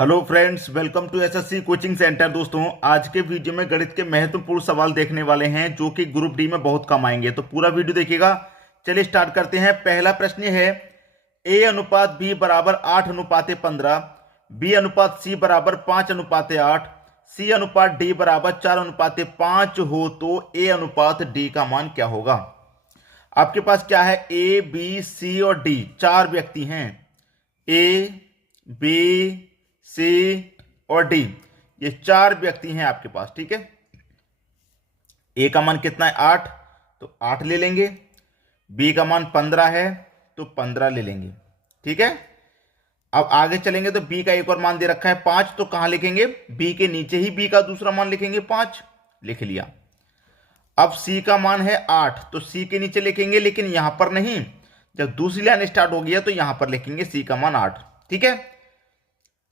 Hello friends, welcome to SSC coaching centre. दोस्तों, आज के वीडियो में गणित के महत्वपूर्ण सवाल देखने वाले हैं जो कि ग्रुप डी में बहुत काम आएंगे, तो पूरा वीडियो देखिएगा। चलिए स्टार्ट करते हैं। पहला प्रश्न है a अनुपात b बराबर 8:15, b अनुपात c बराबर 5:8, c अनुपात d बराबर 4:5 हो तो a अनुपात d का मान क्या होगा। आपके पास क्या है, a b c और d, चार व्यक्ति हैं। a b सी और डी, ये चार व्यक्ति हैं आपके पास। ठीक है, ए का मान कितना है 8, तो 8 ले लेंगे। बी का मान 15 है तो 15 ले लेंगे। ठीक है, अब आगे चलेंगे तो बी का एक और मान दे रखा है 5, तो कहां लिखेंगे, बी के नीचे ही बी का दूसरा मान लिखेंगे, 5 लिख लिया। अब सी का मान है 8, तो सी के नीचे लिखेंगे, लेकिन यहां पर नहीं, जब दूसरी लाइन स्टार्ट हो गया तो यहां पर लिखेंगे सी का मान 8। ठीक है,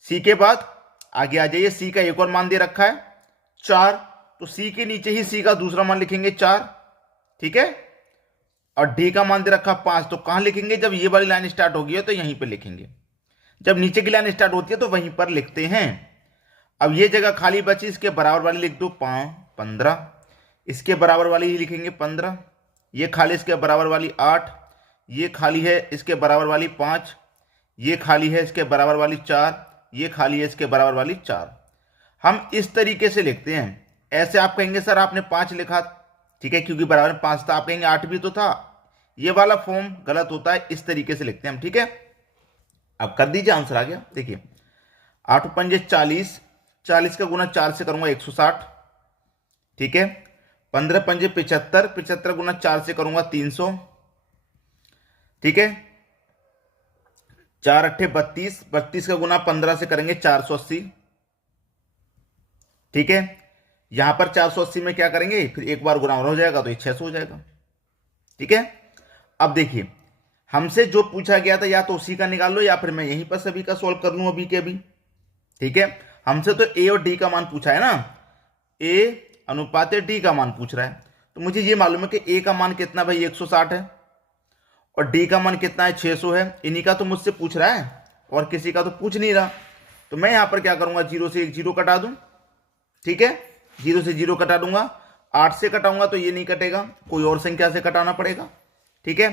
सी के बाद आगे आ जाइए, सी का एक और मान दे रखा है 4, तो सी के नीचे ही सी का दूसरा मान लिखेंगे 4। ठीक है, और डी का मान दे रखा 5, तो कहां लिखेंगे, जब ये वाली लाइन स्टार्ट होगी है तो यहीं पर लिखेंगे, जब नीचे की लाइन स्टार्ट होती है तो वहीं पर लिखते हैं। अब ये जगह खाली बची, इसके बराबर वाली लिख दो 15, इसके बराबर वाली ही लिखेंगे 15, ये खाली इसके बराबर वाली 8, ये खाली है इसके बराबर वाली 5, ये खाली है इसके बराबर वाली 4, ये खाली है इसके बराबर वाली 4। हम इस तरीके से लिखते हैं। ऐसे आप कहेंगे सर आपने 5 लिखा, ठीक है, क्योंकि बराबर में 5 था, आप कहेंगे 8 भी तो था। ये वाला फॉर्म गलत होता है, इस तरीके से लिखते हैं हम। ठीक है, अब कर दीजिए, आंसर आ गया। देखिए 8 पंजे 40, 40 का गुना 4 से करूंगा 160। ठीक है, 15 पंजे 75, 75 गुना 4 से करूंगा 300। ठीक है, 4 अट्ठे 32, 32 का गुना 15 से करेंगे 480। ठीक है, यहां पर 480 में क्या करेंगे, फिर एक बार गुना और हो जाएगा तो ये 600 हो जाएगा। ठीक है, अब देखिए हमसे जो पूछा गया था या तो उसी का निकाल लो या फिर मैं यहीं पर सभी का सॉल्व कर लूं अभी के अभी। ठीक है, हमसे तो ए और डी का मान पूछा है ना, ए अनुपात डी का मान पूछ रहा है, तो मुझे ये मालूम है कि ए का मान कितना भाई 160 है और डी का मान कितना है 600 है। इन्हीं का तो मुझसे पूछ रहा है और किसी का तो पूछ नहीं रहा, तो मैं यहां पर क्या करूंगा, 0 से 1 0 कटा दूं। ठीक है, 0 से 0 कटा दूंगा, 8 से कटाऊंगा तो ये नहीं कटेगा, कोई और संख्या से कटाना पड़ेगा। ठीक है,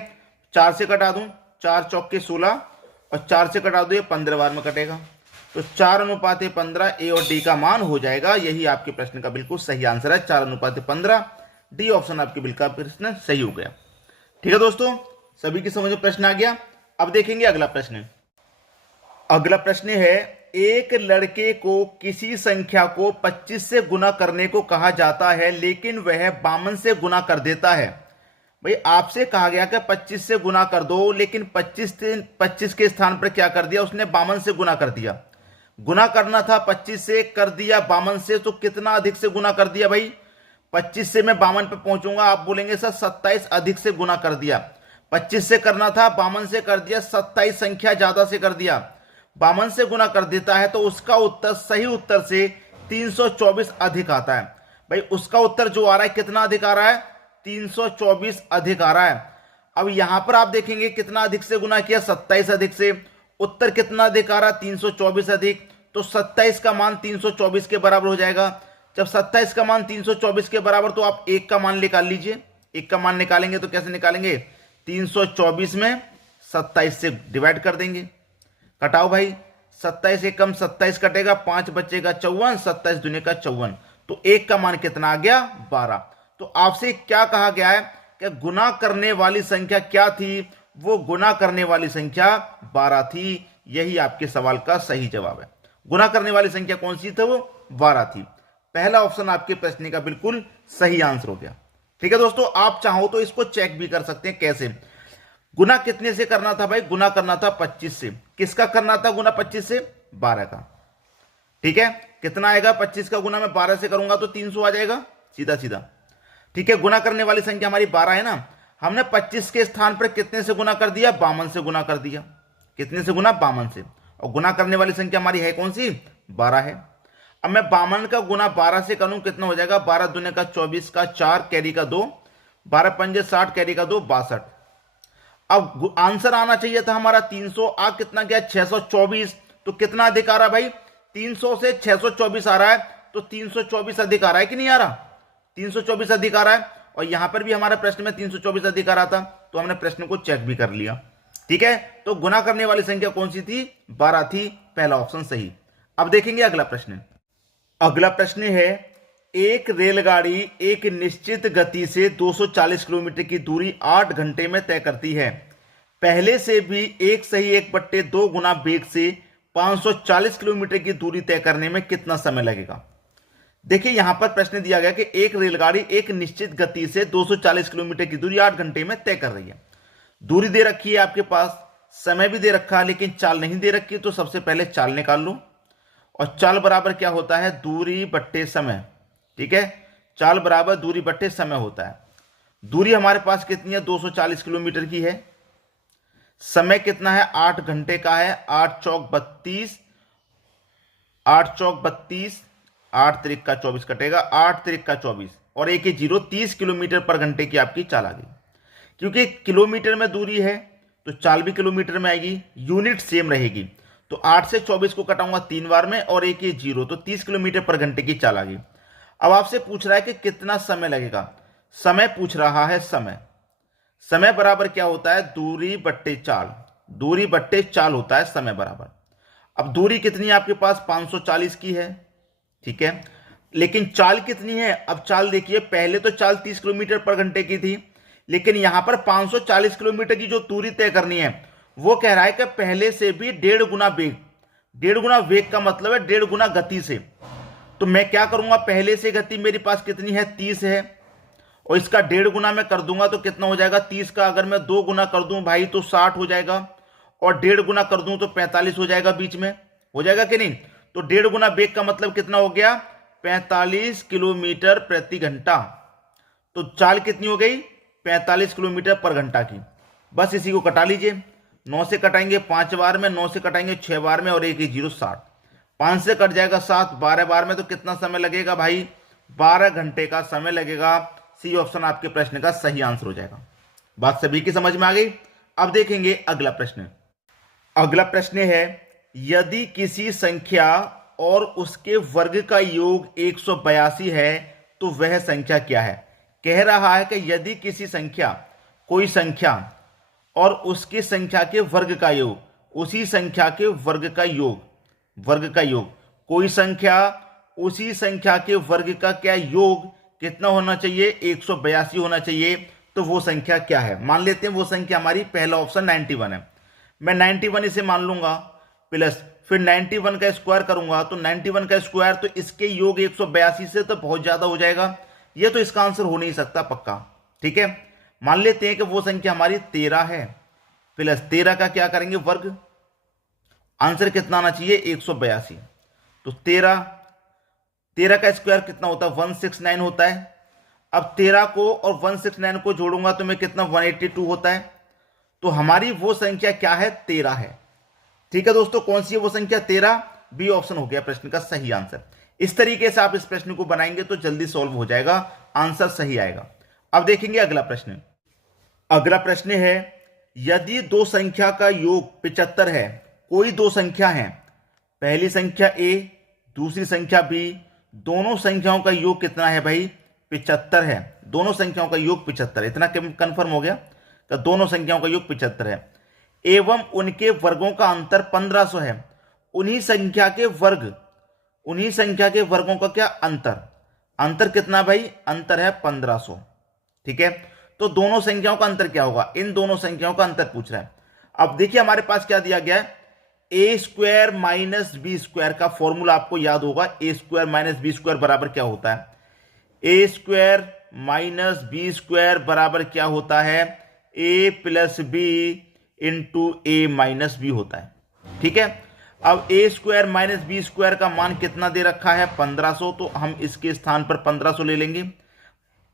4 से कटा दूं, 4 चौक के 16 और 4 से कटा दूं, ये 15 बार में कटेगा, तो 4:15 ए और डी का मान हो जाएगा। यही आपके प्रश्न का बिल्कुल सही आंसर है, 4:15। डी ऑप्शन आपके बिल्कुल प्रश्न सही हो गया। ठीक है दोस्तों, सभी की समझ में प्रश्न आ गया। अब देखेंगे अगला प्रश्न। अगला प्रश्न है, एक लड़के को किसी संख्या को 25 से गुना करने को कहा जाता है लेकिन वह 52 से गुना कर देता है। भाई आपसे कहा गया कि 25 से गुना कर दो, लेकिन 25 के स्थान पर क्या कर दिया उसने, 52 से गुना कर दिया। गुना करना था 25 से, कर दिया 52 से, तो कितना अधिक से गुना कर दिया भाई, 25 से मैं 52 पे पहुंचूंगा, आप बोलेंगे सर 27 अधिक से गुना कर दिया। 25 से करना था, 52 से कर दिया, 27 संख्या ज्यादा से कर दिया, 52 से गुना कर देता है, तो उसका उत्तर सही उत्तर से 324 अधिक आता है। भाई उसका उत्तर जो आ रहा है कितना अधिक आ रहा है, 324 अधिक आ रहा है। अब यहां पर आप देखेंगे कितना अधिक से गुना किया, 27 अधिक से, उत्तर कितना अधिक आ रहा है 324 अधिक, तो 27 का मान 324 के बराबर हो जाएगा। जब 27 का मान 324 के बराबर, तो आप 1 का मान निकाल लीजिए। 1 का मान निकालेंगे तो कैसे निकालेंगे, 324 में 27 से डिवाइड कर देंगे। कटाओ भाई, 27 से कम 27 कटेगा, 5 बचेगा 54, 27 दूनी का 54, तो 1 का मान कितना आ गया 12। तो आपसे क्या कहा गया है कि गुना करने वाली संख्या क्या थी, वो गुना करने वाली संख्या 12 थी। यही आपके सवाल का सही जवाब है। गुना करने वाली संख्या कौन सी थी, वो 12 थी। पहला ऑप्शन आपके प्रश्न का बिल्कुल सही आंसर हो गया। ठीक है दोस्तों, आप चाहो तो इसको चेक भी कर सकते हैं। कैसे, गुना कितने से करना था भाई, गुना करना था 25 से। किसका करना था गुना 25 से, 12 का। ठीक है, कितना आएगा, 25 का गुना मैं 12 से करूंगा तो 300 आ जाएगा सीधा सीधा। ठीक है, गुना करने वाली संख्या हमारी 12 है ना, हमने 25 के स्थान पर कितने से गुना कर दिया, 52 से गुना कर दिया। कितने से गुना, 52 से, और गुना करने वाली संख्या हमारी है कौन सी, 12 है। अब मैं 52 का गुना 12 से करूं, कितना हो जाएगा, 12 दूने का 24 का 4 कैरी का 2, 12 पंजे 60 कैरी का 2 62। अब आंसर आना चाहिए था हमारा 300, आ कितना गया 624, तो कितना अधिक आ रहा भाई, 300 से 624 आ रहा है, तो 324 अधिक आ रहा है कि नहीं आ रहा? 324 अधिक आ रहा है, और यहां पर भी हमारा प्रश्न में 324 अधिक आ रहा था, तो हमने प्रश्न को चेक भी कर लिया। ठीक है, तो गुना करने वाली संख्या कौन सी थी? 12 थी, पहला ऑप्शन सही। अब देखेंगे अगला प्रश्न। अगला प्रश्न है, एक रेलगाड़ी एक निश्चित गति से 240 किलोमीटर की दूरी 8 घंटे में तय करती है। पहले से भी 1/2 गुना वेग से 540 किलोमीटर की दूरी तय करने में कितना समय लगेगा? देखिए यहां पर प्रश्न दिया गया कि एक रेलगाड़ी एक निश्चित गति से 240 किलोमीटर की दूरी 8 घंटे में तय कर रही है। दूरी दे रखी है आपके पास, समय भी दे रखा है, लेकिन चाल नहीं दे रखी, तो सबसे पहले चाल निकाल लो। और चाल बराबर क्या होता है? दूरी बट्टे समय। ठीक है, चाल बराबर दूरी बट्टे समय होता है। दूरी हमारे पास कितनी है? 240 किलोमीटर की है। समय कितना है? 8 घंटे का है। 8 चौक 32, 8 चौक 32, 8 त्रिक का 24 कटेगा, 8 त्रिक का 24 और 1 0, 30 किलोमीटर पर घंटे की आपकी चाल आ गई। क्योंकि किलोमीटर में दूरी है तो चाल भी किलोमीटर में आएगी, यूनिट सेम रहेगी। तो 8 से 24 को कटाऊंगा 3 बार में और 1 0, तो 30 किलोमीटर पर घंटे की चाल आ गई। अब आपसे पूछ रहा है कि कितना समय लगेगा। समय पूछ रहा है, समय बराबर क्या होता है? दूरी बट्टे चाल। दूरी बट्टे चाल होता है समय बराबर। अब दूरी कितनी है आपके पास? 540 की है। ठीक है, लेकिन चाल कितनी है? अब चाल देखिए, पहले तो चाल 30 किलोमीटर पर घंटे की थी, लेकिन यहां पर 540 किलोमीटर की जो दूरी तय करनी है, वो कह रहा है कि पहले से भी 1.5 गुना वेग। 1.5 गुना वेग का मतलब है 1.5 गुना गति से। तो मैं क्या करूंगा? पहले से गति मेरे पास कितनी है? 30 है, और इसका 1.5 गुना मैं कर दूंगा तो कितना हो जाएगा? 30 का अगर मैं 2 गुना कर दूं भाई तो 60 हो जाएगा, और 1.5 गुना कर दूं तो 45 हो जाएगा, बीच में हो जाएगा कि नहीं? तो 1.5 गुना वेग का मतलब कितना हो गया? 45 किलोमीटर प्रति घंटा। तो चाल कितनी हो गई? 45 किलोमीटर पर घंटा की। बस इसी को कटा लीजिए। 9 से कटाएंगे 5 बार में, 9 से कटाएंगे 6 बार में, और 1 0, 60। 5 से कट जाएगा 7, 12 बार में, तो कितना समय लगेगा भाई? 12 घंटे का समय लगेगा। सी ऑप्शन आपके प्रश्न का सही आंसर हो जाएगा। बात सभी की समझ में आ गई? अब देखेंगे अगला प्रश्न। अगला प्रश्न है, यदि किसी संख्या और उसके वर्ग का योग 182 है तो वह संख्या क्या है? कह रहा है कि यदि किसी संख्या, कोई संख्या और उसकी संख्या के वर्ग का योग, उसी संख्या के वर्ग का योग, वर्ग का योग, कोई संख्या उसी संख्या के वर्ग का क्या योग कितना होना चाहिए? 182 होना चाहिए। तो वो संख्या क्या है? मान लेते हैं वो संख्या हमारी, पहला ऑप्शन 91 है। मैं 91 इसे मान लूंगा, प्लस फिर 91 का स्क्वायर करूंगा, तो 91 का स्क्वायर तो इसके योग 182 से तो बहुत ज्यादा हो जाएगा, ये तो इसका आंसर हो नहीं सकता पक्का। ठीक है, मान लेते हैं कि वो संख्या हमारी 13 है, प्लस 13 का क्या करेंगे? वर्ग। आंसर कितना आना चाहिए? 182। तो 13 का स्क्वायर कितना होता है? 169 होता है। अब 13 को और 169 को जोड़ूंगा तो मैं कितना? 182 होता है। तो हमारी वो संख्या क्या है? 13 है। ठीक है दोस्तों, कौन सी है वो संख्या? 13। बी ऑप्शन हो गया प्रश्न का सही आंसर। इस तरीके से आप इस प्रश्न को बनाएंगे तो जल्दी सॉल्व हो जाएगा, आंसर सही आएगा। अब देखेंगे अगला प्रश्न। अगला प्रश्न है, यदि दो संख्या का योग 75 है, कोई दो संख्या है, पहली संख्या ए, दूसरी संख्या बी, दोनों संख्याओं का योग कितना है भाई? 75 है। दोनों संख्याओं का योग 75 है। इतना कंफर्म हो गया कि दोनों संख्याओं का योग 75 है, एवं उनके वर्गों का अंतर 1500 है। उन्हीं संख्या के वर्ग, उन्हीं संख्या के वर्गों का क्या अंतर? अंतर कितना भाई? अंतर है 1500। ठीक है, तो दोनों संख्याओं का अंतर क्या होगा? इन दोनों संख्याओं का अंतर पूछ रहा है। अब देखिए हमारे पास क्या दिया गया है? ए स्क्वायर माइनस बी स्क्वायर का फॉर्मूला आपको याद होगा। ए स्क्वायर माइनस बी स्क्वायर बराबर क्या होता है? ए स्क्वायर माइनस बी स्क्वायर बराबर क्या होता है? ए प्लस बी इंटू ए माइनस बी होता है। ठीक है, अब ए स्क्वायर माइनस बी स्क्वायर का मान कितना दे रखा है? 1500, तो हम इसके स्थान पर 1500 ले लेंगे।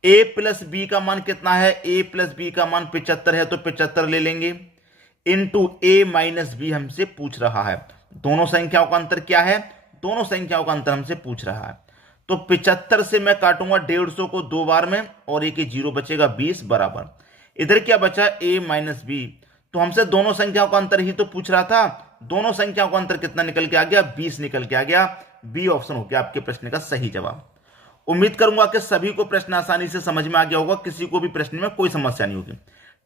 ए प्लस बी का मान कितना है? ए प्लस बी का मान 75 है, तो 75 ले लेंगे, इंटू ए माइनस बी हमसे पूछ रहा है। दोनों संख्याओं का अंतर क्या है? दोनों संख्याओं का अंतर हमसे पूछ रहा है। तो 75 से मैं काटूंगा 150 को 2 बार में, और एक 0 बचेगा 20 बराबर। इधर क्या बचा? ए माइनस बी। तो हमसे दोनों संख्याओं का अंतर ही तो पूछ रहा था, दोनों संख्याओं का अंतर कितना निकल के आ गया, 20 निकल के आ गया। बी ऑप्शन हो गया आपके प्रश्न का सही जवाब। उम्मीद करूंगा कि सभी को प्रश्न आसानी से समझ में आ गया होगा, किसी को भी प्रश्न में कोई समस्या नहीं होगी।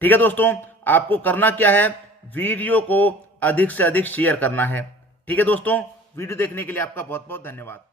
ठीक है दोस्तों, आपको करना क्या है, वीडियो को अधिक से अधिक शेयर करना है। ठीक है दोस्तों, वीडियो देखने के लिए आपका बहुत बहुत धन्यवाद।